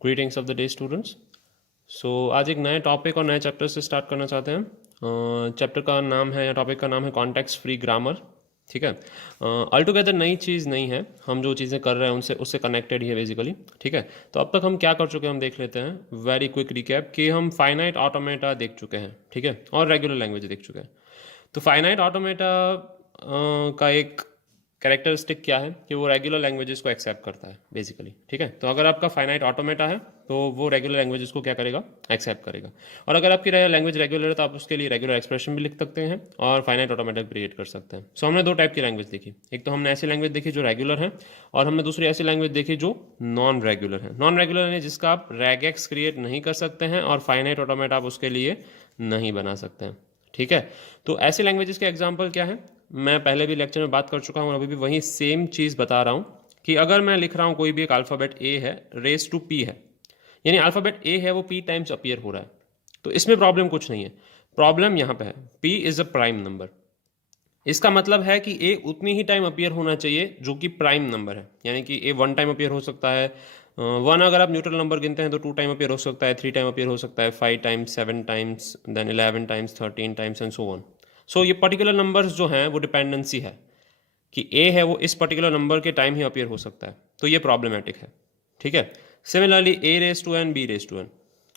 Greetings of the day students. So आज एक नए टॉपिक और नए चैप्टर से स्टार्ट करना चाहते हैं। चैप्टर का नाम है या टॉपिक का नाम है कॉन्टेक्स्ट फ्री ग्रामर। ठीक है, ऑल टुगेदर नई चीज़ नहीं है, हम जो चीज़ें कर रहे हैं उनसे उससे कनेक्टेड ही है बेसिकली। ठीक है, तो अब तक हम क्या कर चुके हैं हम देख लेते हैं। वेरी क्विक रिकैप कि हम फाइनाइट ऑटोमेटा देख चुके हैं, ठीक है, और रेगुलर लैंग्वेज देख चुके हैं। तो फाइनाइट ऑटोमेटा का एक कैरेक्टरिस्टिक क्या है कि वो रेगुलर लैंग्वेजेस को एक्सेप्ट करता है बेसिकली। ठीक है, तो अगर आपका फाइनाइट ऑटोमेटा है तो वो रेगुलर लैंग्वेजेस को क्या करेगा, एक्सेप्ट करेगा। और अगर आपकी लैंग्वेज रेगुलर है तो आप उसके लिए रेगुलर एक्सप्रेशन भी लिख सकते हैं और फाइनाइट ऑटोमेटा क्रिएट कर सकते हैं। सो हमने दो टाइप की लैंग्वेज देखी, एक तो हमने ऐसी लैंग्वेज देखी जो रेगुलर है और हमने दूसरी ऐसी लैंग्वेज देखी जो नॉन रेगुलर है। नॉन रेगुलर है जिसका आप रेगेक्स क्रिएट नहीं कर सकते हैं और फाइनाइट ऑटोमेटा आप उसके लिए नहीं बना सकते हैं। ठीक है, तो ऐसी लैंग्वेजेस के एग्जाम्पल क्या है, मैं पहले भी लेक्चर में बात कर चुका हूँ और अभी भी वही सेम चीज़ बता रहा हूँ कि अगर मैं लिख रहा हूँ कोई भी एक अल्फ़ाबेट ए है, रेस टू पी है, यानी अल्फ़ाबेट ए है वो पी टाइम्स अपीयर हो रहा है, तो इसमें प्रॉब्लम कुछ नहीं है। प्रॉब्लम यहाँ पे है P is a prime number. इसका मतलब है कि ए उतनी ही टाइम अपीयर होना चाहिए जो कि प्राइम नंबर है, यानी कि ए वन टाइम अपीयर हो सकता है। वन अगर आप न्यूट्रल नंबर गिनते हैं तो टू टाइम अपीयर हो सकता है, थ्री टाइम अपीयर हो सकता है, five times, seven times, then 11 times, 13 times and so on. So ये पर्टिकुलर नंबर्स जो हैं वो डिपेंडेंसी है कि ए है वो इस पर्टिकुलर नंबर के टाइम ही अपीयर हो सकता है, तो ये प्रॉब्लमेटिक है। ठीक है, similarly A raise to N, B raise to n,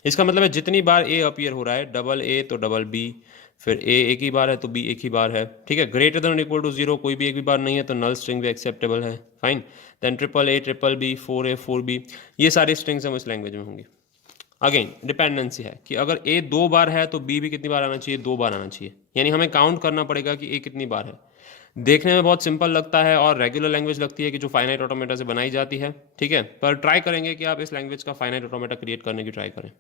इसका मतलब है जितनी बार ए अपीयर हो रहा है, डबल ए तो डबल बी, फिर ए एक ही बार है तो बी एक ही बार है। ठीक है, greater than equal to zero कोई भी एक भी बार नहीं है तो नल स्ट्रिंग भी एक्सेप्टेबल है, fine. Then triple A, triple B, four A, four B, ये सारी स्ट्रिंग्स हम इस लैंग्वेज में होंगी। अगेन डिपेंडेंसी है कि अगर ए दो बार है तो बी भी कितनी बार आना चाहिए, दो बार आना चाहिए, यानी हमें काउंट करना पड़ेगा कि ए कितनी बार है। देखने में बहुत सिंपल लगता है और रेगुलर लैंग्वेज लगती है कि जो फाइनाइट ऑटोमेटा से बनाई जाती है। ठीक है, पर ट्राई करेंगे कि आप इस लैंग्वेज का फाइनाइट ऑटोमेटा क्रिएट करने की ट्राई करें,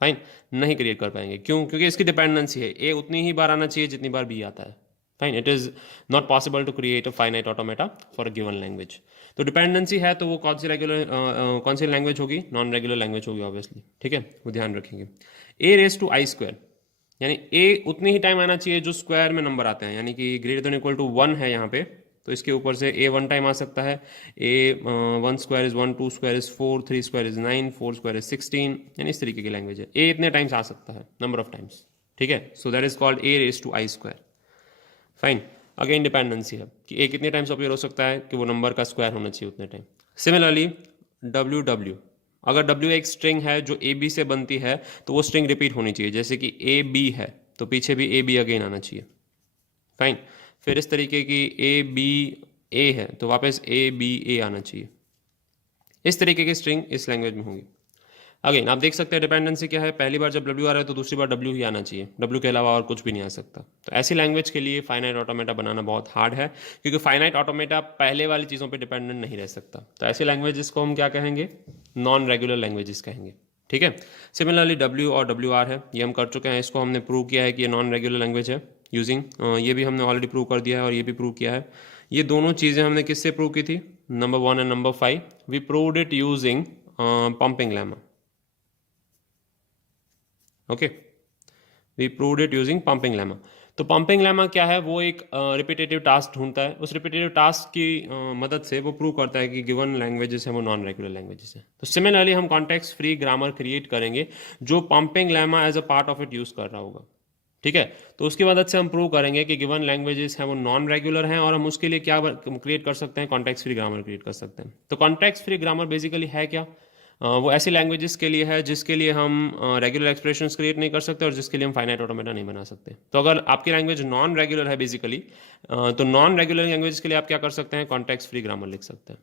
फाइन, नहीं क्रिएट कर पाएंगे। क्यों? क्योंकि इसकी डिपेंडेंसी है, ए उतनी ही बार आना चाहिए जितनी बार बी आता है, fine. It is not possible to create a finite automata for a given language. तो डिपेंडेंसी है तो वो कौन सी कौन सी लैंग्वेज होगी, नॉन रेगुलर लैंग्वेज होगी ऑब्वियसली। ठीक है, वो ध्यान रखेंगे। A raise to I square, यानी ए उतनी ही टाइम आना चाहिए जो स्क्वायर में नंबर आते हैं, यानी कि greater than equal to one है यहाँ पे, तो इसके ऊपर से ए वन टाइम आ सकता है। A one square is one, two square is four, three square is nine, four square is 16, यानी इस तरीके की लैंग्वेज है। ए इतने टाइम्स आ सकता है, नंबर ऑफ टाइम्स। ठीक है, so that is called A raise to I square, fine. Again dependency है कि ए कितने टाइम्स अपीयर हो सकता है कि वो नंबर का स्क्वायर होना चाहिए उतने टाइम। सिमिलरली डब्ल्यू डब्ल्यू, अगर डब्ल्यू एक स्ट्रिंग है जो ए बी से बनती है तो वो स्ट्रिंग रिपीट होनी चाहिए, जैसे कि ए बी है तो पीछे भी ए बी अगेन आना चाहिए, फाइन। फिर इस तरीके की ए बी ए है तो वापस ए बी ए आना चाहिए। इस तरीके की स्ट्रिंग इस लैंग्वेज में होंगी। अगेन आप देख सकते हैं डिपेंडेंसी क्या है, पहली बार जब डब्ल्यू आ रहा है तो दूसरी बार डब्ल्यू ही आना चाहिए, डब्ल्यू के अलावा और कुछ भी नहीं आ सकता। तो ऐसी लैंग्वेज के लिए फाइनाइट ऑटोमेटा बनाना बहुत हार्ड है, क्योंकि फाइनाइट ऑटोमेटा पहले वाली चीज़ों पे डिपेंडेंट नहीं रह सकता। तो ऐसी लैंग्वेजेस को हम क्या कहेंगे, नॉन रेगुलर लैंग्वेजेस कहेंगे। ठीक है, सिमिलरली डब्ल्यू और डब्ल्यू आर है, ये हम कर चुके हैं, इसको हमने प्रूव किया है कि ये नॉन रेगुलर लैंग्वेज है यूजिंग, ये भी हमने ऑलरेडी प्रूव कर दिया है और ये भी प्रूव किया है। ये दोनों चीज़ें हमने किससे प्रूव की थी, number 1 and number 5, we proved it using pumping lemma. Okay, we proved it using pumping lemma. तो पंपिंग लेमा क्या है, वो एक रिपीटेटिव टास्क ढूंढता है, उस रिपीटेटिव टास्क की मदद से वो प्रूव करता है कि गिवन लैंग्वेजेस हैं वो नॉन रेगुलर लैंग्वेजेस हैं। तो सिमिलरली हम कॉन्टेक्स्ट फ्री ग्रामर क्रिएट करेंगे जो pumping lemma as a part of it use कर रहा होगा। ठीक है, तो उसकी मदद से हम प्रूव करेंगे कि गिवन लैंग्वेजेस हैं वो नॉन रेगुलर हैं और हम उसके लिए क्या क्रिएट कर सकते हैं, कॉन्टेक्स्ट फ्री ग्रामर क्रिएट कर सकते हैं। तो कॉन्टेक्स्ट फ्री ग्रामर बेसिकली है क्या, वो ऐसी लैंग्वेजेस के लिए है जिसके लिए हम रेगुलर एक्सप्रेशंस क्रिएट नहीं कर सकते और जिसके लिए हम फाइनाइट ऑटोमेटा नहीं बना सकते। तो अगर आपकी लैंग्वेज नॉन रेगुलर है बेसिकली, तो नॉन रेगुलर लैंग्वेज के लिए आप क्या कर सकते हैं, कॉन्टेक्स्ट फ्री ग्रामर लिख सकते हैं।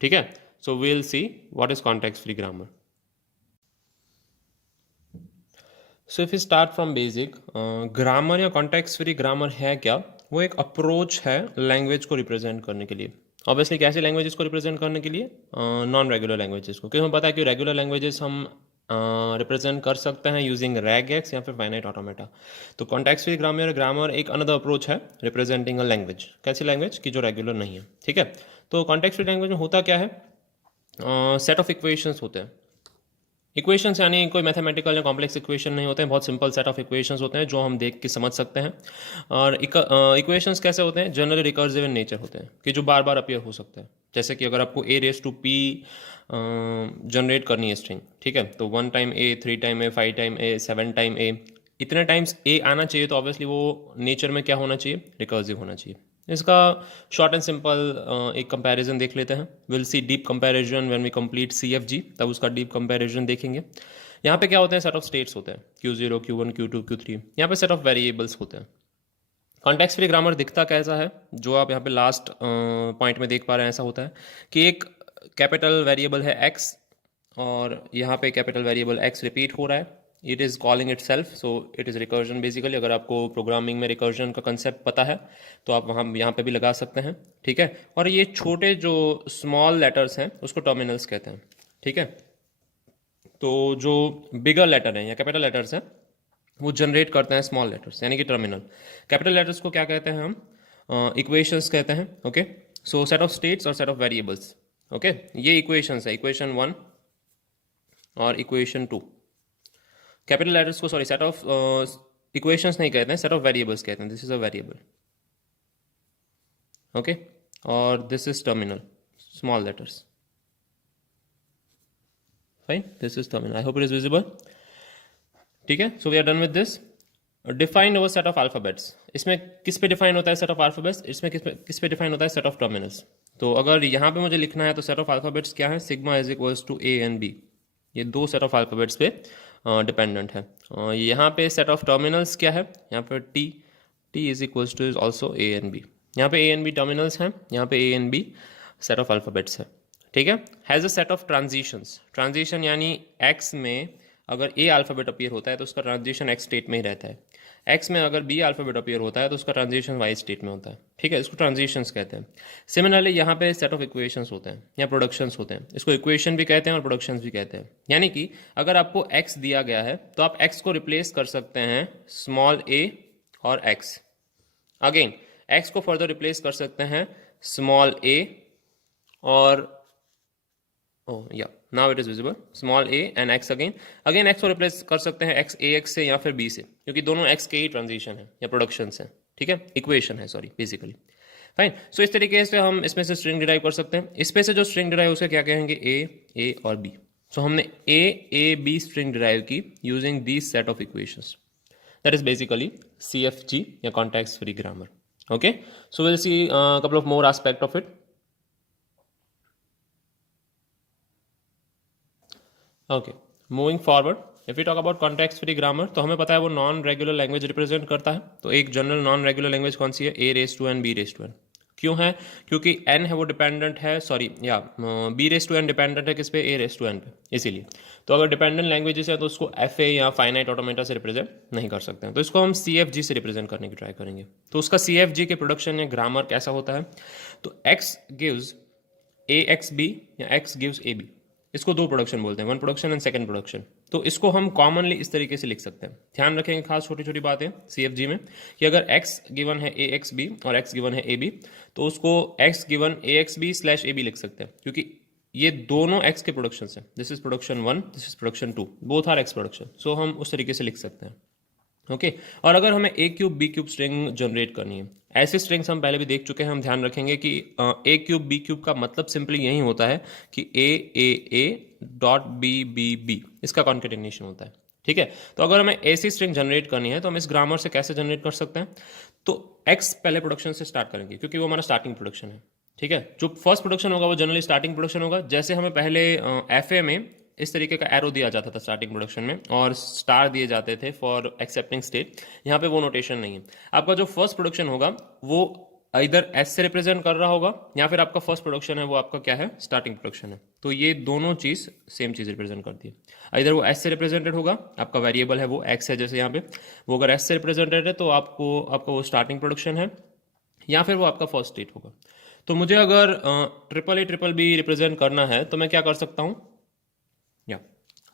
ठीक है, so we will see what is context free grammar. So if you start from basic, grammar या कॉन्टेक्स्ट फ्री ग्रामर है क्या, वो एक अप्रोच है लैंग्वेज को रिप्रेजेंट करने के लिए। ऑब्वियसली कैसे लैंग्वेजेस को रिप्रेजेंट करने के लिए, नॉन रेगुलर लैंग्वेजेस को, क्योंकि हमें पता है कि रेगुलर लैंग्वेजेस हम रिप्रेजेंट कर सकते हैं यूजिंग रेगेक्स या फिर फाइनाइट ऑटोमेटा। तो कॉन्टेक्स्ट फ्री ग्रामर ग्रामर एक अनदर अप्रोच है रिप्रेजेंटिंग अ लैंग्वेज, कैसी लैंग्वेज की जो रेगुलर नहीं है। ठीक है, तो कॉन्टेक्स्ट फ्री लैंग्वेज में होता क्या है, सेट ऑफ इक्वेशंस होते हैं। इक्वेशंस यानी कोई मैथमेटिकल या कॉम्प्लेक्स इक्वेशन नहीं होते हैं, बहुत सिंपल सेट ऑफ इक्वेशंस होते हैं जो हम देख के समझ सकते हैं। और इक्वेशंस कैसे होते हैं? जनरली रिकर्सिव इन नेचर होते हैं कि जो बार बार अपीयर हो सकते हैं। जैसे कि अगर आपको ए रेस टू पी जनरेट करनी है स्ट्रिंग, ठीक है, तो 1 टाइम ए, 3 टाइम ए, 5 टाइम ए, 7 टाइम ए, इतने टाइम्स ए आना चाहिए, तो ऑब्वियसली वो नेचर में क्या होना चाहिए? रिकर्सिव होना चाहिए। इसका शॉर्ट एंड सिंपल एक कंपैरिजन देख लेते हैं। Will see deep comparison when we complete CFG, तब उसका डीप कंपैरिजन देखेंगे। यहाँ पे क्या होते हैं? सेट ऑफ स्टेट्स होते हैं, Q0, Q1, Q2, Q3। यहाँ पे सेट ऑफ वेरिएबल्स होते हैं। कॉन्टेक्स्ट फ्री ग्रामर दिखता कैसा है? जो आप यहाँ पे लास्ट पॉइंट में देख पा रहे हैं, ऐसा होता है कि एक कैपिटल वेरिएबल है x, और यहाँ पे कैपिटल वेरिएबल x रिपीट हो रहा है। It is calling it self, so it is recursion basically. अगर आपको प्रोग्रामिंग में रिकर्जन का कंसेप्ट पता है तो आप वहाँ यहाँ पे भी लगा सकते हैं, ठीक है। और ये छोटे जो स्मॉल लेटर्स हैं उसको टर्मिनल्स कहते हैं, ठीक है। तो जो बिगर लेटर हैं या कैपिटल लेटर्स हैं वो जनरेट करते हैं स्मॉल लेटर्स, यानी कि टर्मिनल। कैपिटल लेटर्स को क्या कहते हैं हम? इक्वेशंस कहते हैं, okay. So set of states और सेट ऑफ वेरिएबल्स, ओके। ये इक्वेशंस है, इक्वेशन 1 और इक्वेशन 2। कैपिटल लेटर्स को सॉरी सेट ऑफ इक्वेशंस नहीं कहते हैं, सेट ऑफ वेरिएबल्स कहते हैं। This is a variable, okay, और this is terminal, small letters, fine. This is terminal, I hope it is visible, ठीक है। So we are done with this. Define over set of alphabets, इसमें किस पे define होता है set of alphabets? इसमें किस पे डिफाइन होता है? Set of terminals. तो अगर यहाँ पे मुझे लिखना है तो सेट ऑफ अल्फाबेट्स क्या है? Sigma is equals to A and B. ये दो सेट ऑफ अल्फाबेट्स पे डिपेंडेंट है। यहाँ पे सेट ऑफ टर्मिनल्स क्या है? यहाँ पर T is equals to is also A and B. यहाँ पे ए एंड बी टर्मिनल्स हैं, यहाँ पे A and B set of alphabets है, ठीक है। Has a set of transitions, transition यानी एक्स में अगर ए अल्फ़ाबेट अपीयर होता है तो उसका ट्रांजिशन एक्स स्टेट में ही रहता है। एक्स में अगर बी अल्फ़ाबेट अपीयर होता है तो उसका ट्रांजिशन वाई स्टेट में होता है, ठीक है। इसको ट्रांजिशंस कहते हैं। सिमिलरली यहाँ पे सेट ऑफ इक्वेशंस होते हैं या प्रोडक्शंस होते हैं। इसको इक्वेशन भी कहते हैं और प्रोडक्शंस भी कहते हैं। यानी कि अगर आपको एक्स दिया गया है तो आप एक्स को रिप्लेस कर सकते हैं स्मॉल ए और एक्स। अगेन एक्स को फर्दर रिप्लेस कर सकते हैं स्मॉल ए और या now it is visible, small A and x. Again x को रिप्लेस कर सकते हैं एक्स ए एक्स से या फिर बी से, क्योंकि दोनों एक्स के ही ट्रांजिशन है या प्रोडक्शन है, ठीक है, इक्वेशन है सॉरी बेसिकली, फाइन। सो इस तरीके से हम इसमें से स्ट्रिंग डिराइव कर सकते हैं। इसमें से जो स्ट्रिंग डिराइव उसे क्या कहेंगे? ए और बी। सो हमने ए बी स्ट्रिंग डिराइव की using these set of equations. That is basically CFG या context free grammar, okay. So will see couple of more aspect of it. Okay, moving forward, if you talk about context free grammar, तो हमें पता है वो non regular language represent करता है। तो एक जनरल नॉन रेगुलर लैंग्वेज कौन सी है? A raise to N B raise to N. क्यों है? क्योंकि एन है वो डिपेंडेंट है, सॉरी या B raise to N dependent है किस पे? ए रेस टू एन पे, इसीलिए। तो अगर डिपेंडेंट लैंग्वेजेस है तो उसको FA या फाइनाइट ऑटोमेटा से रिप्रेजेंट नहीं कर सकते हैं, तो इसको हम CFG से रिप्रेजेंट करने की ट्राई करेंगे। तो उसका CFG के प्रोडक्शन या ग्रामर कैसा होता है? तो x गिव्स AXB या x गिव्स AB, इसको दो प्रोडक्शन बोलते हैं, one production and second production. तो इसको हम कॉमनली इस तरीके से लिख सकते हैं। ध्यान रखेंगे खास छोटी छोटी बातें CFG में कि अगर x गिवन है AXB और x गिवन है AB, तो उसको x गिवन AXB/AB लिख सकते हैं, क्योंकि ये दोनों x के प्रोडक्शन हैं। This is production 1, this is production 2, both are x production. So हम उस तरीके से लिख सकते हैं, ओके। और अगर हमें A cube B cube string generate करनी है, ऐसे स्ट्रिंग्स हम पहले भी देख चुके हैं, हम ध्यान रखेंगे कि A क्यूब B क्यूब का मतलब सिंपली यही होता है कि A डॉट B, इसका कॉन्केटेनेशन होता है, ठीक है। तो अगर हमें ऐसी स्ट्रिंग जनरेट करनी है तो हम इस ग्रामर से कैसे जनरेट कर सकते हैं? तो x पहले प्रोडक्शन से स्टार्ट करेंगे, क्योंकि वो हमारा स्टार्टिंग प्रोडक्शन है, ठीक है। जो फर्स्ट प्रोडक्शन होगा वो जनरली स्टार्टिंग प्रोडक्शन होगा। जैसे हमें पहले FA में इस तरीके का एरो दिया जाता था स्टार्टिंग प्रोडक्शन में, और स्टार दिए जाते थे फॉर एक्सेप्टिंग स्टेट। यहाँ पे वो नोटेशन नहीं है। आपका जो फर्स्ट प्रोडक्शन होगा वो इधर S से रिप्रेजेंट कर रहा होगा, या फिर आपका फर्स्ट प्रोडक्शन है वो आपका क्या है? स्टार्टिंग प्रोडक्शन है। तो ये दोनों चीज़ सेम चीज़ रिप्रेजेंट करती है। इधर वो S से रिप्रेजेंटेड होगा, आपका वेरिएबल है वो x है, जैसे यहाँ पे वो अगर S से रिप्रेजेंटेड है तो आपका वो स्टार्टिंग प्रोडक्शन है, या फिर वो आपका फर्स्ट स्टेट होगा। तो मुझे अगर ट्रिपल बी रिप्रेजेंट करना है तो मैं क्या कर सकता हूँ? या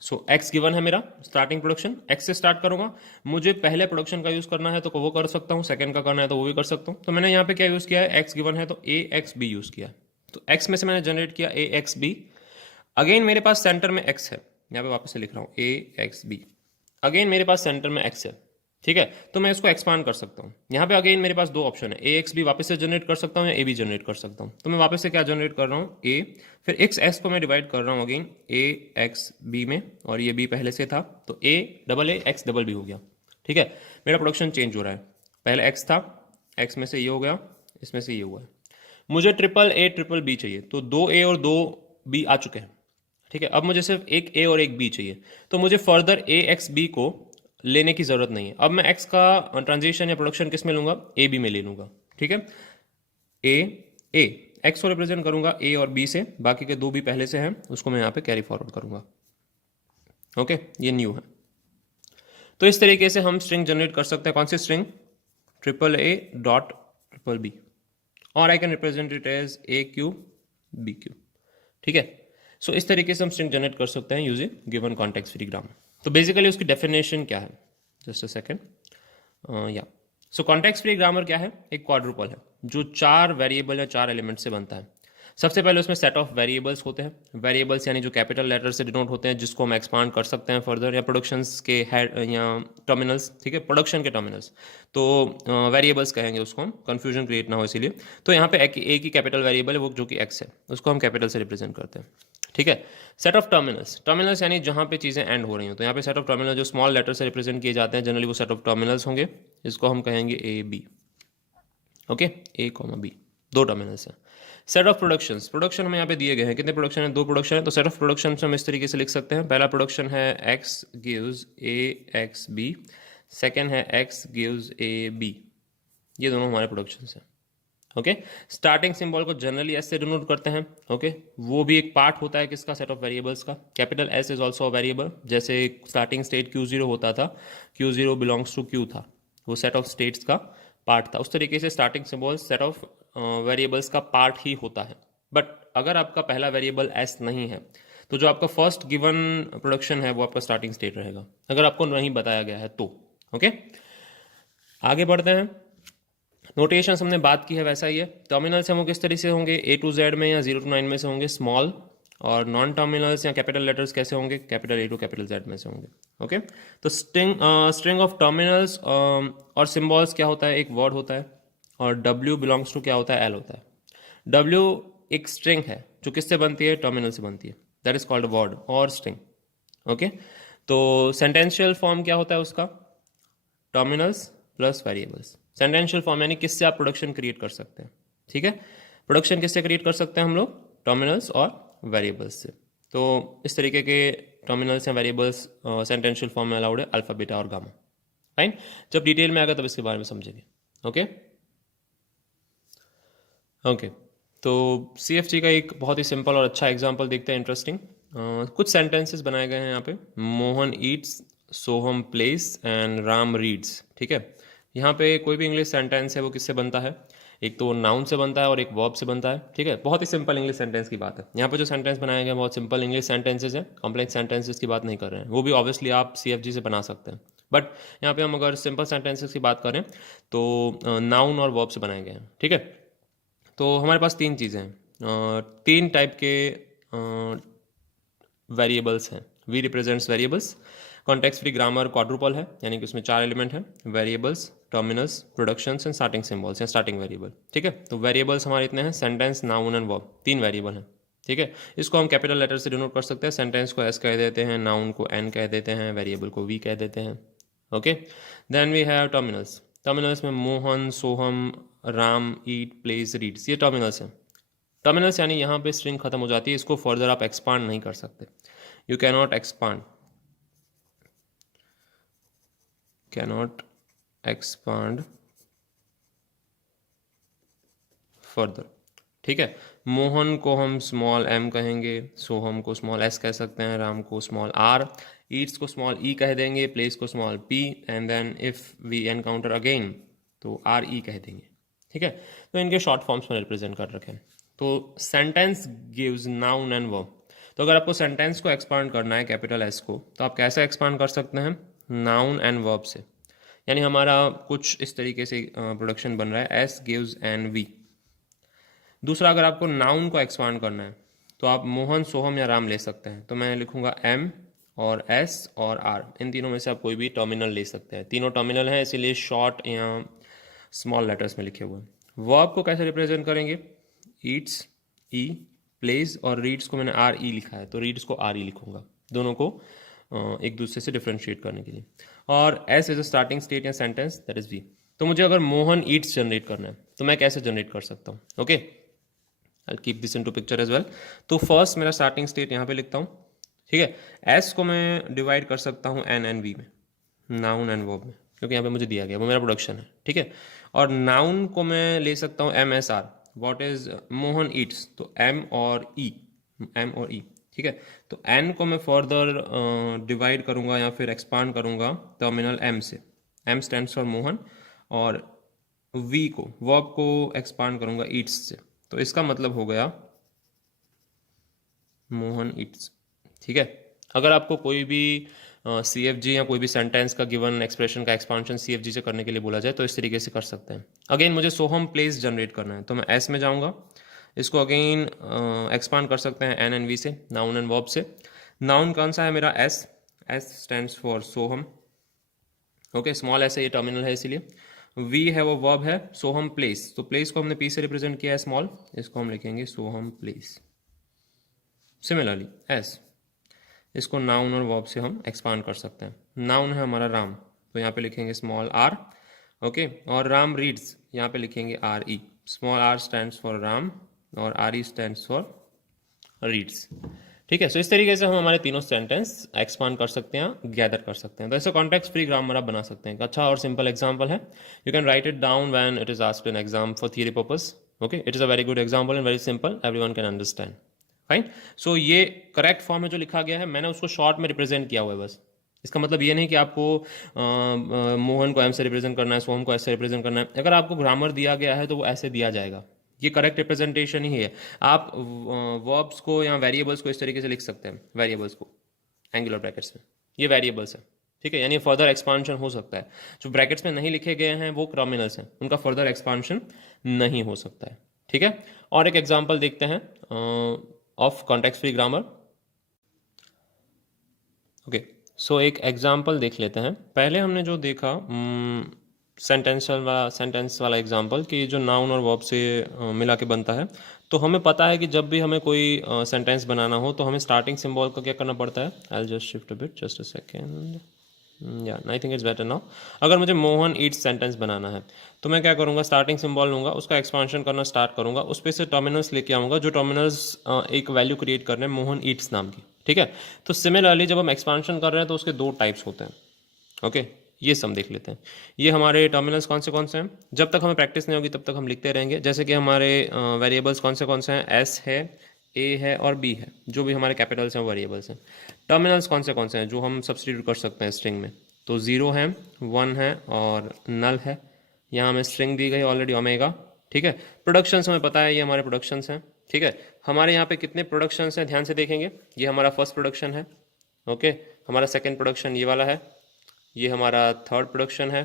सो x गिवन है मेरा स्टार्टिंग प्रोडक्शन, x से स्टार्ट करूंगा। मुझे पहले प्रोडक्शन का यूज करना है तो वो कर सकता हूँ, सेकंड का करना है तो वो भी कर सकता हूँ। तो मैंने यहाँ पे क्या यूज किया है? x गिवन है तो AXB यूज किया। तो x में से मैंने जनरेट किया AXB। अगेन मेरे पास सेंटर में x है, यहाँ पे वापस से लिख रहा हूँ AXB। अगेन मेरे पास सेंटर में x है, ठीक है, तो मैं इसको एक्सपांड कर सकता हूँ। यहाँ पे अगेन मेरे पास दो ऑप्शन है, AXB वापस से जनरेट कर सकता हूँ या AB जनरेट कर सकता हूँ। तो मैं वापस से क्या जनरेट कर रहा हूँ, A, फिर x को मैं डिवाइड कर रहा हूँ अगेन AXB में, और ये B पहले से था तो A X B हो गया, ठीक है। मेरा प्रोडक्शन चेंज हो रहा है, पहले x था, x में से ये हो गया, इसमें से ये हुआ है। मुझे ट्रिपल B चाहिए, तो 2A और 2B आ चुके हैं, ठीक है। अब मुझे सिर्फ एक A और एक B चाहिए, तो मुझे फर्दर AXB को लेने की ज़रूरत नहीं है। अब मैं X का ट्रांजिशन या प्रोडक्शन किस में लूँगा, AB में ले लूँगा, ठीक है। A X को रिप्रेजेंट करूँगा A और B से, बाकी के 2B पहले से हैं, उसको मैं यहाँ पे कैरी फॉरवर्ड करूँगा, ओके। ये न्यू है। तो इस तरीके से हम स्ट्रिंग जनरेट कर सकते हैं। कौन सी स्ट्रिंग, AAA.BB, और I can represent it as AQ BQ, ठीक है। सो इस तरीके से हम स्ट्रिंग जनरेट कर सकते हैं using given context free grammar. तो बेसिकली उसकी डेफिनेशन क्या है, जस्ट अ सेकेंड, या सो कॉन्टेक्स्ट फ्री ग्रामर क्या है, एक क्वाड्रुपल है जो 4 वेरिएबल या 4 एलिमेंट से बनता है। सबसे पहले उसमें सेट ऑफ वेरिएबल्स होते हैं, वेरिएबल्स यानी जो कैपिटल लेटर से डिनोट होते हैं, जिसको हम एक्सपांड कर सकते हैं फर्दर, या प्रोडक्शंस के हेड या टर्मिनल्स, ठीक है, प्रोडक्शन के टर्मिनल्स, तो वेरिएबल्स कहेंगे उसको हम, कंफ्यूजन क्रिएट ना हो इसीलिए। तो यहाँ पे एक ही कैपिटल वेरिएबल है, वो जो कि एक्स है, उसको हम कैपिटल से रिप्रेजेंट करते हैं, ठीक है। सेट ऑफ टर्मिनल्स यानी जहाँ पे चीज़ें एंड हो रही हो, तो यहाँ पे सेट ऑफ टर्मिनल जो स्मॉल लेटर से रिप्रेजेंट किए जाते हैं, जनरली वो सेट ऑफ टर्मिनल्स होंगे, इसको हम कहेंगे AB, okay, A, B, 2 terminals हैं। सेट ऑफ प्रोडक्शन हमें यहाँ पे दिए गए हैं, कितने प्रोडक्शन है, 2 प्रोडक्शन है। तो सेट ऑफ प्रोडक्शन हम इस तरीके से लिख सकते हैं, पहला प्रोडक्शन है X gives AXB, सेकेंड है X gives AB, ये दोनों हमारे प्रोडक्शन हैं, ओके। स्टार्टिंग सिंबल को जनरली एस से डिनोट करते हैं, ओके। वो भी एक पार्ट होता है किसका, सेट ऑफ वेरिएबल्स का। Capital S is also a variable, जैसे स्टार्टिंग स्टेट Q0 होता था, Q0 बिलोंग्स टू Q था, वो सेट ऑफ स्टेट्स का पार्ट था। उस तरीके से starting symbol set of variables का पार्ट ही होता है। बट अगर आपका पहला वेरिएबल S नहीं है, तो जो आपका फर्स्ट गिवन प्रोडक्शन है वो आपका स्टार्टिंग स्टेट रहेगा, अगर आपको नहीं बताया गया है तो, ओके। आगे बढ़ते हैं। नोटेशन हमने बात की है वैसा ही है। टर्मिनल्स हैं वो किस तरह से होंगे, A to Z में या 0 to 9 में से होंगे, स्मॉल, और नॉन टर्मिनल्स या कैपिटल लेटर्स कैसे होंगे, capital A to capital Z में से होंगे, ओके। तो स्ट्रिंग ऑफ टर्मिनल्स और सिम्बॉल्स क्या होता है, एक वर्ड होता है, और W बिलोंग्स टू क्या होता है, L होता है। W एक स्ट्रिंग है जो किससे बनती है, टर्मिनल से बनती है, दैट इज कॉल्ड वर्ड और स्ट्रिंग, ओके। तो सेंटेंशियल फॉर्म क्या होता है उसका, terminals plus variables. Sentential form यानी किससे आप प्रोडक्शन क्रिएट कर सकते हैं, ठीक है। प्रोडक्शन किससे क्रिएट कर सकते हैं हम लोग, टर्मिनल्स और वेरिएबल्स से। तो इस तरीके के टर्मिनल्स या वेरिएबल्स सेंटेंशियल फॉर्म में अलाउड है, अल्फा, बीटा और गामा, फाइन। जब डिटेल में आएगा तब इसके बारे में समझेंगे, ओके ओके। तो CFG का एक बहुत ही सिंपल और अच्छा एग्जाम्पल देखते हैं, इंटरेस्टिंग। कुछ सेंटेंसेस बनाए गए हैं यहाँ पे, Mohan Yeats, Soham place and Ram reads, ठीक है। यहाँ पे कोई भी इंग्लिश सेंटेंस है वो किससे बनता है, एक तो नाउन से बनता है और एक वर्ब से बनता है, ठीक है। बहुत ही सिंपल इंग्लिश सेंटेंस की बात है। यहाँ पे जो सेंटेंस बनाए गए हैं बहुत सिंपल इंग्लिश सेंटेंसेज हैं, कॉम्प्लेक्स सेंटेंसेस की बात नहीं कर रहे हैं, वो भी ऑब्वियसली आप CFG से बना सकते हैं। बट यहाँ पे हम अगर सिंपल सेंटेंसेस की बात करें तो नाउन और वर्ब से बनाए गए हैं, ठीक है। तो हमारे पास 3 चीज़ें हैं, 3 टाइप के वेरिएबल्स हैं, V represents variables. Context free grammar quadruple है, यानी कि उसमें 4 एलिमेंट हैं, variables, terminals, productions and starting symbols या स्टार्टिंग वेरिएबल, ठीक है। तो वेरिएबल्स हमारे इतने हैं, sentence, noun and verb, 3 variable हैं, ठीक है। इसको हम कैपिटल लेटर से डिनोट कर सकते हैं, सेंटेंस को S कह देते हैं, नाउन को N कह देते हैं, वेरिएबल को V कह देते हैं, okay. Then we have terminals. Terminals में Mohan, Soham, Ram, eat, place, reads, ये टर्मिनल्स हैं। टर्मिनल्स यानी यहाँ पे स्ट्रिंग खत्म हो जाती है, इसको फर्दर आप एक्सपांड नहीं कर सकते, यू कैनॉट एक्सपांड फर्दर, ठीक है। मोहन को हम स्मॉल m कहेंगे, सोहम को स्मॉल s कह सकते हैं, राम को स्मॉल r, ईट्स को स्मॉल e कह देंगे, प्लेस को small p, and then if we encounter again तो re कह देंगे, ठीक है। तो इनके शॉर्ट फॉर्म्स में रिप्रेजेंट कर रखे हैं। तो sentence gives noun and verb. तो अगर आपको सेंटेंस को एक्सपांड करना है कैपिटल S को, तो आप कैसे एक्सपांड कर सकते हैं, नाउन एंड वर्ब से। यानी हमारा कुछ इस तरीके से प्रोडक्शन बन रहा है, S gives and V। दूसरा, अगर आपको नाउन को एक्सपांड करना है तो आप मोहन, सोहम या राम ले सकते हैं। तो मैं लिखूंगा M और एस और आर, इन तीनों में से आप कोई भी टर्मिनल ले सकते हैं। तीनों टर्मिनल हैं, इसीलिए शॉर्ट या स्मॉल लेटर्स में लिखे हुए हैं। वर्ब को कैसे रिप्रेजेंट करेंगे? ईट्स ई, प्लेज, और रीड्स को मैंने आर ई लिखा है तो रीड्स को आर ई लिखूंगा, दोनों को एक दूसरे से डिफ्रेंशिएट करने के लिए। और S is a starting state या सेंटेंस, दैट इज वी। तो मुझे अगर मोहन ईट्स जनरेट करना है तो मैं कैसे जनरेट कर सकता हूँ? Okay, I keep this into picture as well. तो फर्स्ट मेरा स्टार्टिंग स्टेट यहाँ पे लिखता हूँ, ठीक है। एस को मैं डिवाइड कर सकता हूँ एन एन वी में, नाउन एंड वर्ब में, क्योंकि यहाँ पे मुझे दिया गया वो मेरा प्रोडक्शन है, ठीक है। और नाउन को मैं ले सकता हूँ M S R, what is Mohan eats, तो एम और ई, एम और ई, ठीक है। तो एन को मैं फर्दर डिवाइड करूँगा या फिर एक्सपांड करूँगा टर्मिनल एम से, एम स्टैंड्स फॉर मोहन, और वी को, वर्ब को एक्सपांड करूँगा ईट्स से, तो इसका मतलब हो गया मोहन ईट्स, ठीक है। अगर आपको कोई भी सी एफ जी या कोई भी सेंटेंस का गिवन एक्सप्रेशन का एक्सपांशन सी एफ जी से करने के लिए बोला जाए तो इस तरीके से कर सकते हैं। अगेन मुझे सोहम प्लेस जनरेट करना है तो मैं एस में जाऊंगा, इसको अगेन एक्सपांड कर सकते हैं एन एन वी से, नाउन एंड वर्ब से। नाउन कौन सा है मेरा? S, S stands for Soham, okay, small S है, ये टर्मिनल है इसीलिए। वी है वो वर्ब है, सोहम प्लेस, तो प्लेस को हमने पी से रिप्रेजेंट किया है स्मॉल, इसको हम लिखेंगे सोहम प्लेस। सिमिलरली एस, इसको नाउन और वर्ब से हम एक्सपांड कर सकते हैं। नाउन है हमारा राम, तो यहाँ पे लिखेंगे स्मॉल आर, ओके। और राम रीड्स, यहाँ पे लिखेंगे R E, small R stands for Ram और R E stands for reads, ठीक है। सो इस तरीके से हम हमारे तीनों सेंटेंस एक्सपांड कर सकते हैं, गैदर कर सकते हैं। तो ऐसे कॉन्टेक्स्ट फ्री ग्रामर आप बना सकते हैं। एक अच्छा और सिंपल एग्जांपल है, you can write it down when it is asked in exam for theory purpose, okay. It is a very good example and very simple, everyone can understand, fine. So ये correct form में जो लिखा गया है मैंने उसको short में represent किया हुआ है बस। इसका मतलब ये नहीं कि आपको मोहन को एम से रिप्रेजेंट करना है, सोहम को ऐसे रिप्रेजेंट करना है। अगर आपको ग्रामर दिया गया है तो वो ऐसे दिया जाएगा, ये करेक्ट रिप्रेजेंटेशन ही है। आप वर्ब्स को या वेरिएबल्स को इस तरीके से लिख सकते हैं, वेरिएबल्स को एंगुलर ब्रैकेट्स में, ये वेरिएबल्स है, ठीक है। यानी फर्दर एक्सपांशन हो सकता है। जो ब्रैकेट्स में नहीं लिखे गए हैं वो टर्मिनल्स हैं, उनका फर्दर एक्सपांशन नहीं हो सकता है, ठीक है। और एक एग्जांपल देखते हैं of context free grammar, okay. So एक एग्जांपल देख लेते हैं। पहले हमने जो देखा सेंटेंस वाला एग्जांपल कि जो नाउन और वर्ब से मिला के बनता है, तो हमें पता है कि जब भी हमें कोई सेंटेंस बनाना हो तो हमें स्टार्टिंग सिंबल का क्या करना पड़ता है। I will just shift a bit, just a second, yeah I think it's better now. अगर मुझे मोहन ईट्स सेंटेंस बनाना है तो मैं क्या करूँगा, स्टार्टिंग सिंबल लूँगा, उसका एक्सपांशन करना स्टार्ट करूँगा, उस पर से टर्मिनल्स लेके आऊँगा, जो टर्मिनल्स एक वैल्यू क्रिएट कर रहे हैं मोहन ईट्स नाम की, ठीक है। तो सिमिलरली जब हम एक्सपांशन कर रहे हैं तो उसके दो टाइप्स होते हैं, ओके। ये सम देख लेते हैं। ये हमारे टर्मिनल्स कौन से हैं, जब तक हमें प्रैक्टिस नहीं होगी तब तक हम लिखते रहेंगे। जैसे कि हमारे वेरिएबल्स कौन से हैं, एस है, ए है और बी है, जो भी हमारे कैपिटल्स हैं वो वेरिएबल्स हैं। टर्मिनल्स कौन से हैं जो हम सब्सटीट्यूट कर सकते हैं स्ट्रिंग में, तो 0 है, 1 है और नल है। यहाँ हमें स्ट्रिंग दी गई ऑलरेडी ओमेगा, ठीक है। प्रोडक्शंस हमें पता है, ये हमारे प्रोडक्शंस हैं, ठीक है। हमारे यहाँ पे कितने प्रोडक्शंस हैं ध्यान से देखेंगे, ये हमारा फर्स्ट प्रोडक्शन है, ओके। हमारा सेकेंड प्रोडक्शन ये वाला है, ये हमारा थर्ड प्रोडक्शन है,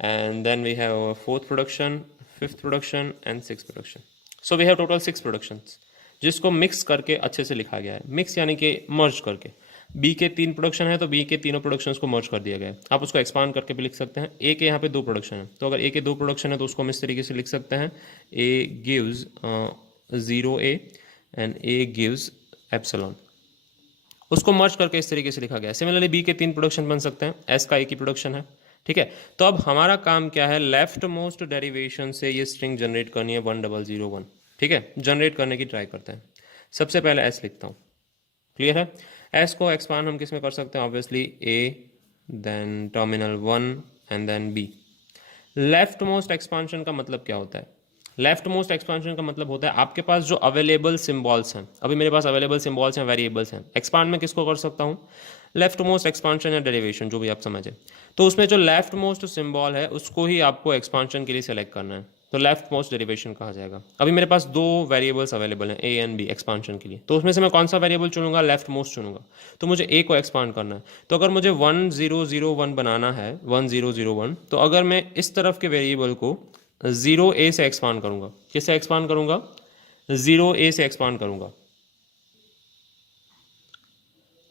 and then we have fourth production, fifth production and six production. So we have total 6 productions, जिसको मिक्स करके अच्छे से लिखा गया है। मिक्स यानी कि मर्ज करके, बी के 3 प्रोडक्शन है तो बी के तीनों प्रोडक्शंस को मर्ज कर दिया गया है। आप उसको एक्सपांड करके भी लिख सकते हैं। ए के यहाँ पे 2 प्रोडक्शन है, तो अगर ए के 2 प्रोडक्शन है तो उसको हम इस तरीके से लिख सकते हैं, A gives 0 A and A gives epsilon. उसको मर्ज करके इस तरीके से लिखा गया है। सिमिलरली बी के 3 प्रोडक्शन बन सकते हैं, एस का एक ही प्रोडक्शन है, ठीक है। तो अब हमारा काम क्या है, लेफ्ट मोस्ट डेरिवेशन से ये स्ट्रिंग जनरेट करनी है 1001, ठीक है। जनरेट करने की ट्राई करते हैं। सबसे पहले एस लिखता हूँ, क्लियर है। एस को एक्सपांड हम किस में कर सकते हैं, obviously A, then terminal 1 and then B. Left most expansion का मतलब क्या होता है, लेफ्ट मोस्ट एक्सपांशन का मतलब होता है आपके पास जो अवेलेबल सिंबल्स हैं, अभी मेरे पास अवेलेबल सिंबल्स हैं, वेरिएबल्स हैं, एक्सपांड में किसको कर सकता हूँ, लेफ्ट मोस्ट एक्सपांशन या डेरिवेशन, जो भी आप समझें। तो उसमें जो लेफ्ट मोस्ट सिंबल है उसको ही आपको एक्सपांशन के लिए सेलेक्ट करना है, तो लेफ्ट मोस्ट डेरिवेशन कहा जाएगा। अभी मेरे पास 2 वेरिएबल्स अवेलेबल हैं, ए एंड बी, एक्सपांशन के लिए, तो उसमें से मैं कौन सा वेरिएबल चुनूंगा, लेफ्ट मोस्ट चुनूंगा। तो मुझे ए को एक्सपांड करना है, तो अगर मुझे 1001 बनाना है, 1001, तो अगर मैं इस तरफ के वेरिएबल को 0a से एक्सपांड करूंगा, किससे एक्सपांड करूंगा, 0a से एक्सपांड करूंगा,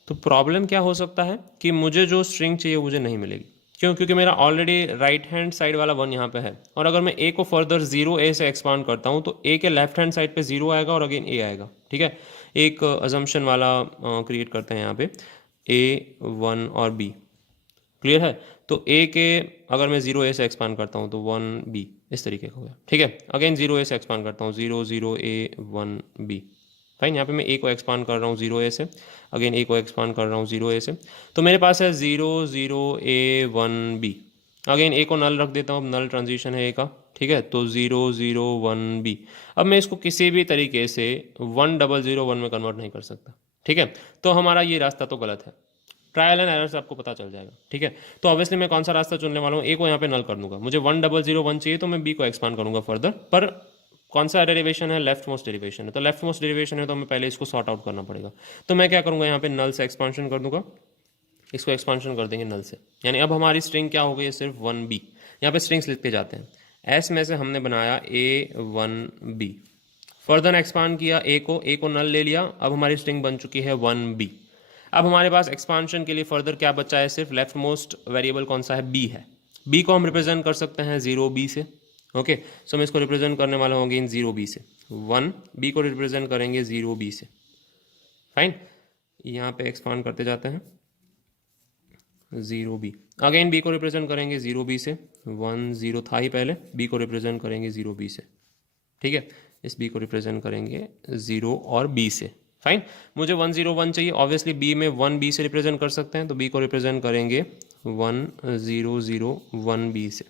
तो प्रॉब्लम क्या हो सकता है कि मुझे जो स्ट्रिंग चाहिए मुझे नहीं मिलेगी। क्यों? क्योंकि मेरा ऑलरेडी राइट हैंड साइड वाला 1 यहाँ पे है, और अगर मैं ए को फर्दर 0 ए से एक्सपांड करता हूँ तो ए के लेफ्ट हैंड साइड पे 0 आएगा और अगेन ए आएगा। ठीक है, एक अजम्पशन वाला क्रिएट करते हैं यहाँ पे, ए 1 और बी। क्लियर है? तो ए के अगर मैं 0 ए से एक्सपांड करता हूँ तो 1 बी इस तरीके का हो गया। ठीक है, अगेन 0 ए से एक्सपांड करता हूँ, 0 0 ए 1 बी। फाइन, यहाँ पे मैं ए को एक्सपांड कर रहा हूँ 0 ए से, अगेन ए को एक्सपांड कर रहा हूँ 0 ए से, तो मेरे पास है 0 0 ए 1 बी। अगेन ए को नल रख देता हूँ, नल ट्रांजिशन है ए का। ठीक है, तो 0 0 1 बी। अब मैं इसको किसी भी तरीके से 1 0 0 1 में कन्वर्ट नहीं कर सकता। ठीक है, तो हमारा ये रास्ता तो गलत है। ट्रायल एंड एरर से आपको पता चल जाएगा। ठीक है, तो ऑब्वियसली मैं कौन सा रास्ता चुनने वाला हूँ, ए को यहाँ पे नल कर दूंगा। मुझे 1 0 0 1 चाहिए तो मैं बी को एक्सपांड करूंगा फर्दर, पर कौन सा डेरिवेशन है, लेफ्ट मोस्ट डेरिवेशन है, तो लेफ्ट मोस्ट डेरिवेशन है तो हमें पहले इसको सॉर्ट आउट करना पड़ेगा। तो मैं क्या करूंगा, यहाँ पे नल से एक्सपांशन कर दूंगा, इसको एक्सपांशन कर देंगे नल से, यानी अब हमारी स्ट्रिंग क्या हो गई है, सिर्फ 1 बी। यहाँ पे स्ट्रिंग्स लिखते जाते हैं, एस में से हमने बनाया ए 1 बी, फर्दर एक्सपांड किया ए को नल ले लिया, अब हमारी स्ट्रिंग बन चुकी है 1 बी। अब हमारे पास एक्सपांशन के लिए फर्दर क्या बचा है, सिर्फ लेफ्ट मोस्ट वेरिएबल कौन सा है, बी है। बी को हम रिप्रेजेंट कर सकते हैं 0 बी से। ओके, सो मैं इसको रिप्रेजेंट करने वाला हूँ इन 0 बी से, 1 बी को रिप्रेजेंट करेंगे 0 बी से। फाइन, यहाँ पे एक्सपांड करते जाते हैं 0 बी, अगेन बी को रिप्रेजेंट करेंगे 0 बी से, 1 0 था ही पहले, बी को रिप्रेजेंट करेंगे 0 बी से। ठीक है, इस बी को रिप्रेजेंट करेंगे 0 और बी से। फाइन, मुझे 1 0 1 चाहिए, ऑब्वियसली बी में 1 बी से रिप्रेजेंट कर सकते हैं, तो बी को रिप्रेजेंट करेंगे 1 0 0 1 बी से।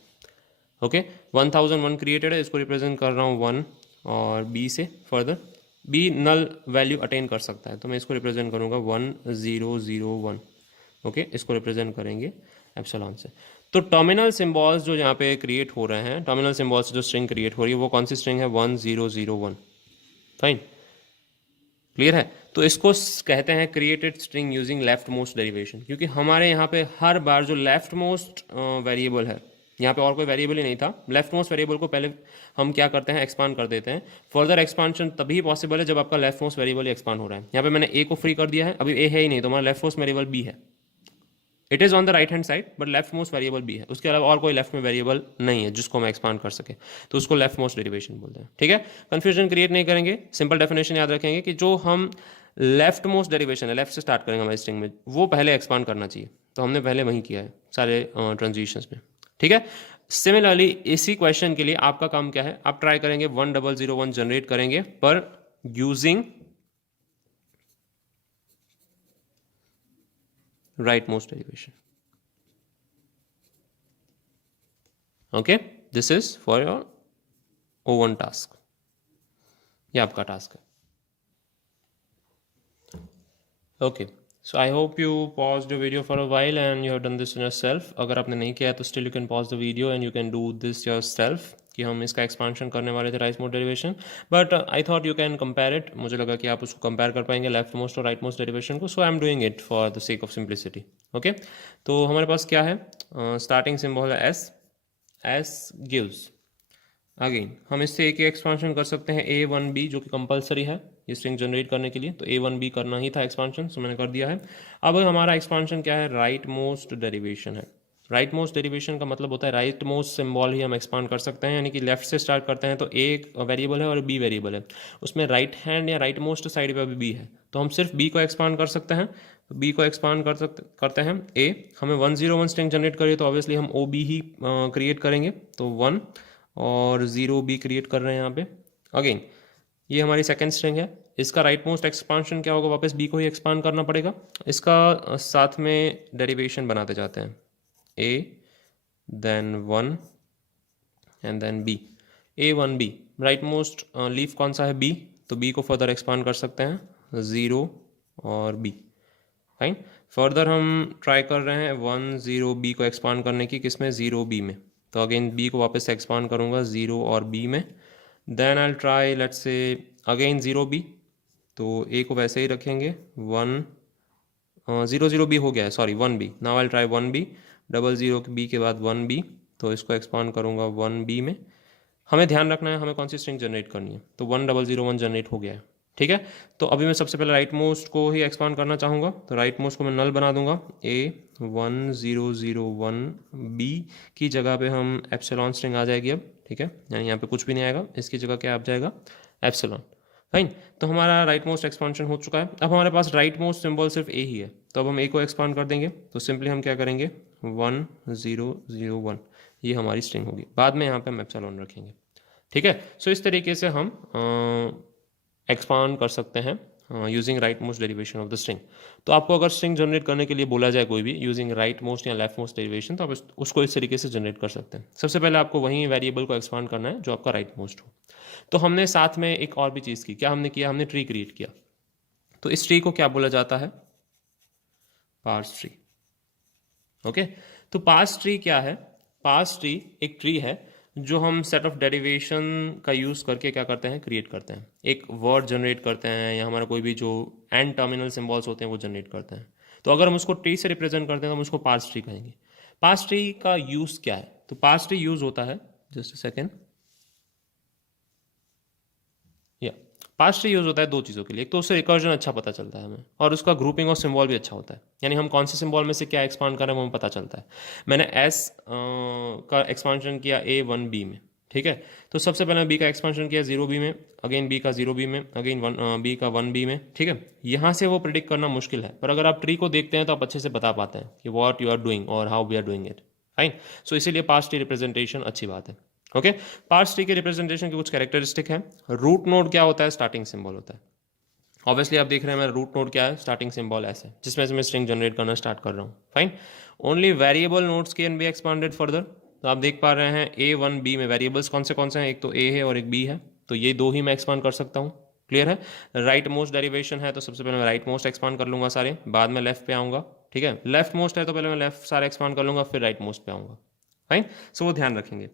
ओके, 1001 क्रिएटेड है, इसको रिप्रेजेंट कर रहा हूँ 1 और बी से। Further B null value attain कर सकता है, तो मैं इसको रिप्रेजेंट करूँगा 1 0 0 1। ओके, इसको रिप्रेजेंट करेंगे एप्सिलॉन से। तो टर्मिनल सिंबल्स जो यहाँ पे क्रिएट हो रहे हैं, टर्मिनल सिंबल्स जो स्ट्रिंग क्रिएट हो रही है वो कौन सी स्ट्रिंग है, 1 0 0 1। फाइन, क्लियर है? तो इसको कहते हैं created string using left most derivation, क्योंकि हमारे यहाँ पे हर बार जो लेफ्ट मोस्ट वेरिएबल है, यहाँ पे और कोई वेरिएबल ही नहीं था, लेफ्ट मोस्ट वेरिएबल को पहले हम क्या करते हैं, एक्सपांड कर देते हैं। फर्दर एक्सपांशन तभी पॉसिबल है जब आपका लेफ्ट मोस्ट वेरिएबल एक्सपांड हो रहा है। यहाँ पे मैंने ए को फ्री कर दिया है, अभी ए है ही नहीं, तो हमारा लेफ्ट मोस्ट वेरिएबल बी है। It is on the right hand side, but left most variable B है, उसके अलावा और कोई लेफ्ट में वेरिएबल नहीं है जिसको हम एक्सपांड कर सके, तो उसको लेफ्ट मोस्ट डेरिवेशन बोलते हैं। ठीक है, कंफ्यूजन क्रिएट नहीं करेंगे, सिंपल डेफिनेशन याद रखेंगे कि जो हम लेफ्ट मोस्ट डेरिवेशन है, लेफ्ट से स्टार्ट करेंगे हमारी स्ट्रिंग में, वो पहले एक्सपांड करना चाहिए, तो हमने पहले वही किया है सारे ट्रांजिशंस में। ठीक है, सिमिलरली इसी क्वेश्चन के लिए आपका काम क्या है, आप ट्राई करेंगे 1 0 0 1 जनरेट करेंगे, पर using rightmost derivation. Okay, this is for your O1 task. ये आपका टास्क है। Okay, so I hope you paused your video for a while and you have done this in yourself. अगर आपने नहीं किया है तो still you can pause the video and you can do this yourself, कि हम इसका एक्सपांशन करने वाले थे right most derivation, but I thought you can compare it. मुझे लगा कि आप उसको कंपेयर कर पाएंगे लेफ्ट मोस्ट और राइट मोस्ट डेरिवेशन को, so I am doing it for the sake of simplicity. Okay, तो हमारे पास क्या है, स्टार्टिंग सिंबल है एस, एस गिव्स। अगेन हम इससे एक एक्सपांशन कर सकते हैं A1B, जो कि कंपलसरी है ये स्ट्रिंग जनरेट करने के लिए, तो A1B करना ही था एक्सपांशन, सो मैंने कर दिया है। अब हमारा एक्सपांशन क्या है, राइट मोस्ट डेरिवेशन है। राइट मोस्ट डेरिवेशन का मतलब होता है राइट मोस्ट सिंबल ही हम एक्सपांड कर सकते हैं, यानी कि लेफ्ट से स्टार्ट करते हैं तो ए वेरिएबल है और बी वेरिएबल है, उसमें राइट हैंड या राइट मोस्ट साइड पे भी बी है, तो हम सिर्फ बी को एक्सपांड कर सकते हैं। तो बी को एक्सपांड करते हैं ए, हमें 1 0 1 स्ट्रिंग जनरेट करिए तो ऑब्वियसली हम ओ बी ही क्रिएट करेंगे, तो 1 और 0 बी क्रिएट कर रहे हैं यहाँ पे। अगेन ये हमारी सेकेंड स्ट्रिंग है, इसका राइट मोस्ट एक्सपांशन क्या होगा, वापस बी को ही एक्सपांड करना पड़ेगा। इसका साथ में डेरिवेशन बनाते जाते हैं, A then 1 and then B, A1B, right most leaf कौन सा है, B, तो B को फर्दर एक्सपांड कर सकते हैं 0 और B। फाइन, फर्दर हम ट्राई कर रहे हैं 1 0 B को एक्सपांड करने की, किसमें, 0 B में, तो अगेन B को वापस एक्सपांड करूँगा 0 और B में। Then I try let's say again 0 B, तो A को वैसे ही रखेंगे 1 0 0 B हो गया है, sorry 1 B, now I try 1 B, 0 B के बाद 1 B, तो इसको एक्सपांड करूँगा 1 B में। हमें ध्यान रखना है हमें कौन सी स्ट्रिंग जनरेट करनी है, तो 1 0 0 1 जनरेट हो गया है। ठीक है। तो अभी मैं सबसे पहले राइट मोस्ट को ही एक्सपांड करना चाहूँगा, तो राइट मोस्ट को मैं नल बना दूंगा। A1001 B की जगह पे हम एप्सिलॉन स्ट्रिंग आ जाएगी अब, ठीक है, यानी यहाँ पे कुछ भी नहीं आएगा, इसकी जगह क्या आ जाएगा, एप्सिलॉन। फाइन, तो हमारा राइट मोस्ट एक्सपांशन हो चुका है। अब हमारे पास राइट मोस्ट सिंबल सिर्फ ए ही है, तो अब हम ए को एक्सपांड कर देंगे, तो सिंपली हम क्या करेंगे, 1001, ये हमारी स्ट्रिंग होगी, बाद में यहाँ पे हम एप्सिलॉन रखेंगे, ठीक है। सो इस तरीके से हम एक्सपांड कर सकते हैं using right most derivation of the string. तो आपको अगर स्ट्रिंग जनरेट करने के लिए बोला जाए कोई भी यूजिंग राइट मोस्ट या लेफ्ट मोस्ट डेरिवेशन, तो आप उसको इस तरीके से जनरेट कर सकते हैं। सबसे पहले आपको वही वेरिएबल को एक्सपांड करना है जो आपका राइट मोस्ट हो। तो हमने साथ में एक और भी चीज़ की, क्या हमने किया, हमने ट्री क्रिएट किया। तो इस ट्री को क्या बोला जाता है, पार्स ट्री। ओके, तो पार्स ट्री क्या है, पार्स ट्री एक ट्री है जो हम सेट ऑफ डेरिवेशन का यूज़ करके क्या करते हैं, क्रिएट करते हैं, एक वर्ड जनरेट करते हैं, या हमारा कोई भी जो एंड टर्मिनल सिंबल्स होते हैं वो जनरेट करते हैं। तो अगर हम उसको ट्री से रिप्रेजेंट करते हैं तो हम उसको पार्स ट्री कहेंगे। पार्स ट्री का यूज़ क्या है, तो पार्स ट्री यूज़ होता है, जस्ट अ सेकेंड, या पार्स ट्री यूज़ होता है दो चीज़ों के लिए। एक तो उससे रिकर्जन अच्छा पता चलता है हमें, और उसका ग्रुपिंग और सिंबल भी अच्छा होता है, यानी हम कौन से सिंबल में से क्या एक्सपांड कर रहे हैं वो हमें पता चलता है। मैंने एस का एक्सपांशन किया A1B में, ठीक है, तो सबसे पहले बी का एक्सपांशन किया 0B में, अगेन बी का 0B में, अगेन बी का 1B में, ठीक है। यहाँ से वो प्रिडिक्ट करना मुश्किल है, पर अगर आप ट्री को देखते हैं तो आप अच्छे से बता पाते हैं कि वॉट यू आर डूइंग और how we are doing it. Fine, so इसीलिए पार्स ट्री रिप्रेजेंटेशन अच्छी बात है। ओके, पार्स ट्री के रिप्रेजेंटेशन के कुछ कैरेक्टरिस्टिक है। रूट नोड क्या होता है, स्टार्टिंग सिंबल होता है। ऑब्वियसली आप देख रहे हैं मेरा रूट नोड क्या है, स्टार्टिंग सिंबल ऐसे, जिसमें से मैं स्ट्रिंग जनरेट करना स्टार्ट कर रहा हूँ। Fine, only variable nodes can be expanded further. तो आप देख पा रहे हैं A1B में वेरिएबल्स कौन से हैं, एक तो A है और एक B है, तो ये दो ही मैं एक्सपांड कर सकता हूँ। क्लियर है। राइट मोस्ट डेरिवेशन है, तो सबसे पहले मैं राइट मोस्ट एक्सपांड कर लूंगा सारे, बाद में लेफ्ट पे आऊँगा, ठीक है। लेफ्ट मोस्ट है तो पहले मैं लेफ्ट सारे एक्सपांड कर लूंगा, फिर राइट मोस्ट पे आऊँगा। फाइन, सो वो ध्यान रखेंगे।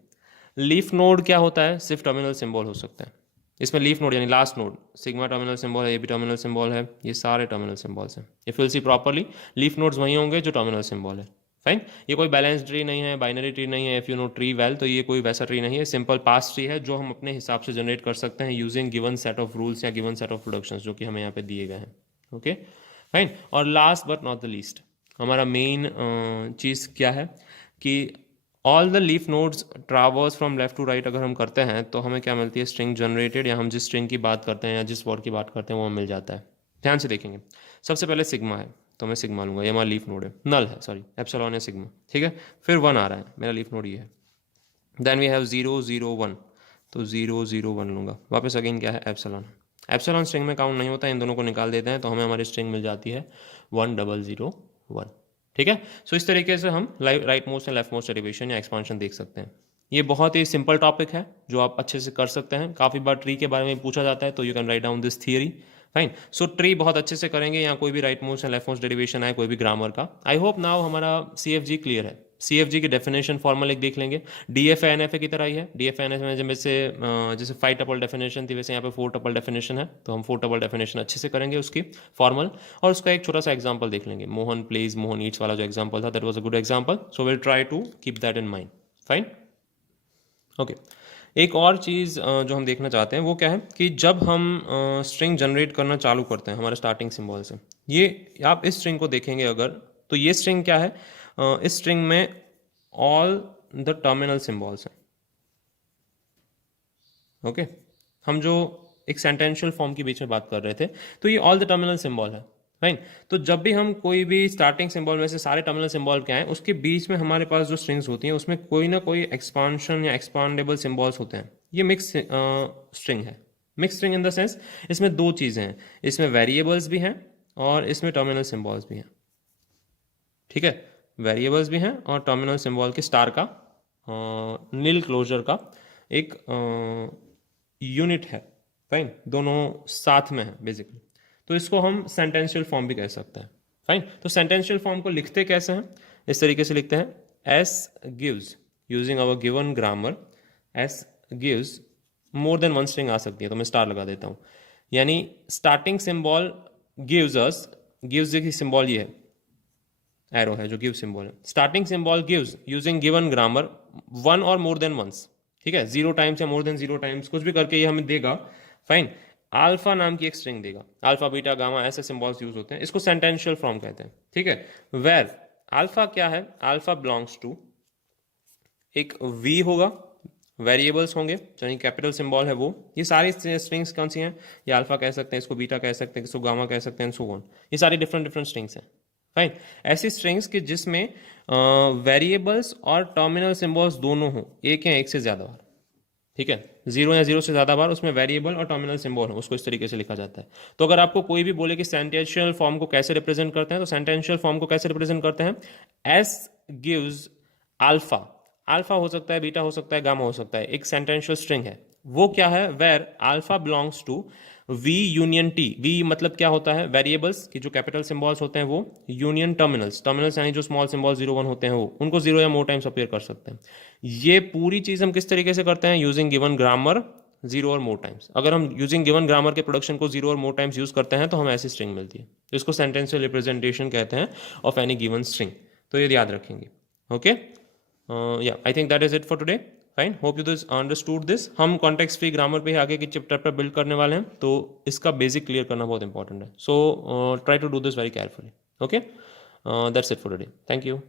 लीफ नोड क्या होता है, सिर्फ टर्मिनल सिंबल हो सकता है। इसमें लीफ नोड यानी last node, sigma terminal symbol है, ये भी टर्मिनल सिंबल है, ये सारे टर्मिनल सिंबल्स हैं। If you will see properly, leaf nodes वही होंगे जो टर्मिनल सिंबल है। फाइन, ये कोई बैलेंस ट्री नहीं है, बाइनरी ट्री नहीं है। If you know tree well, तो ये कोई वैसा ट्री नहीं है, सिंपल पास ट्री है जो हम अपने हिसाब से जनरेट कर सकते हैं using given set of rules या गिवन सेट ऑफ प्रोडक्शंस जो कि हमें यहाँ पे दिए गए हैं। ओके, फाइन, और last but not the least, हमारा मेन चीज़ क्या है कि all the leaf nodes traverse from left to right अगर हम करते हैं तो हमें क्या मिलती है, स्ट्रिंग जनरेटेड, या हम जिस स्ट्रिंग की बात करते हैं या जिस वर्ड की बात करते हैं वो मिल जाता है। ध्यान से देखेंगे, सबसे पहले सिग्मा है तो मैं सिग्मा लूंगा, ये हमारा लीफ नोड है, नल है सॉरी, एप्सिलॉन है सिग्मा, ठीक है। फिर 1 आ रहा है, मेरा लीफ नोड ये है। देन वी हैव 001, तो 001 लूंगा, वापस अगेन क्या है, एप्सिलॉन। एप्सिलॉन स्ट्रिंग में काउंट नहीं होता है, इन दोनों को निकाल देते हैं तो हमें हमारी स्ट्रिंग मिल जाती है 1001, ठीक है। सो इस तरीके से हम राइट मोस्ट या लेफ्ट मोस्ट डेरिवेशन या एक्सपांशन देख सकते हैं। ये बहुत ही सिंपल टॉपिक है जो आप अच्छे से कर सकते हैं। काफ़ी बार ट्री के बारे में पूछा जाता है, तो you can write down this theory. Fine, so tree बहुत अच्छे से करेंगे, या कोई भी राइट मोस्ट या लेफ्ट मोस्ट डेरिवेशन है कोई भी ग्रामर का। आई होप नाउ हमारा CFG क्लियर है। CFG की डेफिनेशन फॉर्मल एक देख लेंगे, DFA NFA की तरह ही है। DFA NFA में जैसे 5 टपल डेफिनेशन थी, वैसे यहाँ पे 4 टपल डेफिनेशन है, तो हम 4 टपल डेफिनेशन अच्छे से करेंगे उसकी फॉर्मल, और उसका एक छोटा सा एग्जांपल देख लेंगे। मोहन प्लेज मोहन ईट्स वाला जो एग्जांपल था, that was a good example, so will try to keep that in mind. Fine, okay. एक और चीज़ जो हम देखना चाहते हैं वो क्या है कि जब हम स्ट्रिंग जनरेट करना चालू करते हैं हमारे स्टार्टिंग सिंबल से, ये आप इस स्ट्रिंग को देखेंगे अगर, तो ये स्ट्रिंग क्या है, इस स्ट्रिंग में ऑल द टर्मिनल सिंबल्स हैं। ओके, हम जो एक सेंटेंशियल फॉर्म के बीच में बात कर रहे थे, तो ये ऑल द टर्मिनल सिंबल है। फाइन, तो जब भी हम कोई भी स्टार्टिंग सिंबल में से सारे टर्मिनल सिंबल क्या हैं, उसके बीच में हमारे पास जो स्ट्रिंग्स होती हैं उसमें कोई ना कोई एक्सपांशन या एक्सपांडेबल सिंबल्स होते हैं। ये मिक्स स्ट्रिंग है। Mix string in the sense, इसमें दो चीज़ें हैं, इसमें वेरिएबल्स भी हैं और इसमें टर्मिनल सिंबल्स भी हैं, ठीक है। वेरिएबल्स भी हैं और टर्मिनल सिंबल के स्टार का नील क्लोजर का एक यूनिट है। फाइन, दोनों साथ में है बेसिकली, तो इसको हम सेंटेंशियल फॉर्म भी कह सकते हैं। फाइन, तो सेंटेंशियल फॉर्म को लिखते कैसे हैं, इस तरीके से लिखते हैं, S gives, using our given grammar, S gives more than one string आ सकती है, तो मैं स्टार लगा देता हूँ, यानी starting symbol gives us, gives देखिए सिंबल ये है, एरो है जो गिव सिंबल है, starting symbol gives using given grammar 1 और मोर देन वंस, ठीक है, 0 टाइम्स या मोर देन 0 टाइम्स कुछ भी करके ये हमें देगा। फाइन, अल्फा नाम की एक स्ट्रिंग देगा, अल्फा बीटा गामा ऐसे सिंबल्स यूज होते हैं, इसको सेंटेंशियल फॉर्म कहते हैं, ठीक है। वेर अल्फा क्या है, अल्फा बिलोंग्स टू एक वी होगा, वेरिएबल्स होंगे, यानी कैपिटल सिंबल है वो, ये सारी स्ट्रिंग्स कौन सी हैं, ये अल्फा कह सकते हैं, इसको बीटा कह सकते हैं, इसको गामा कह सकते हैं, सो ऑन, ये सारी डिफरेंट डिफरेंट स्ट्रिंग्स हैं। फाइन, ऐसी स्ट्रिंग्स कि जिसमें वेरिएबल्स और टर्मिनल सिंबल्स दोनों हों, एक या एक से ज़्यादा बार, ठीक है, जीरो या जीरो से ज़्यादा बार उसमें वेरिएबल और टर्मिनल सिंबल हो, उसको इस तरीके से लिखा जाता है। तो अगर आपको कोई भी बोले कि सेंटेंशियल फॉर्म को कैसे रिप्रेजेंट करते हैं, तो सेंटेंशियल फॉर्म को कैसे रिप्रेजेंट करते हैं, एस गिव्स अल्फा, अल्फा हो सकता है, बीटा हो सकता है, गामा हो सकता है, एक सेंटेंशियल स्ट्रिंग है, वो क्या है, where alpha belongs to V union T, V मतलब क्या होता है, वेरिएबल्स की जो कैपिटल सिंबल्स होते हैं वो, यूनियन टर्मिनल्स, टर्मिनल्स यानी जो स्मॉल सिंबल 0 1 होते हैं वो, उनको 0 या मोर टाइम्स अपीयर कर सकते हैं। ये पूरी चीज हम किस तरीके से करते हैं, यूजिंग गिवन ग्रामर 0 और मोर टाइम्स। अगर हम यूजिंग गिवन ग्रामर के प्रोडक्शन को 0 और मोर टाइम्स यूज करते हैं तो हमें ऐसी स्ट्रिंग मिलती है, तो इसको सेंटेंशियल रिप्रेजेंटेशन कहते हैं ऑफ एनी गिवन स्ट्रिंग, तो ये याद रखेंगे। ओके, या I think that is it for today. Fine, hope you this understood this. हम कॉन्टेक्स्ट फ्री ग्रामर पे ही आगे की चैप्टर पर बिल्ड करने वाले हैं, तो इसका बेसिक क्लियर करना बहुत इंपॉर्टेंट है, so try to do this very carefully. Okay, that's it for today, thank you.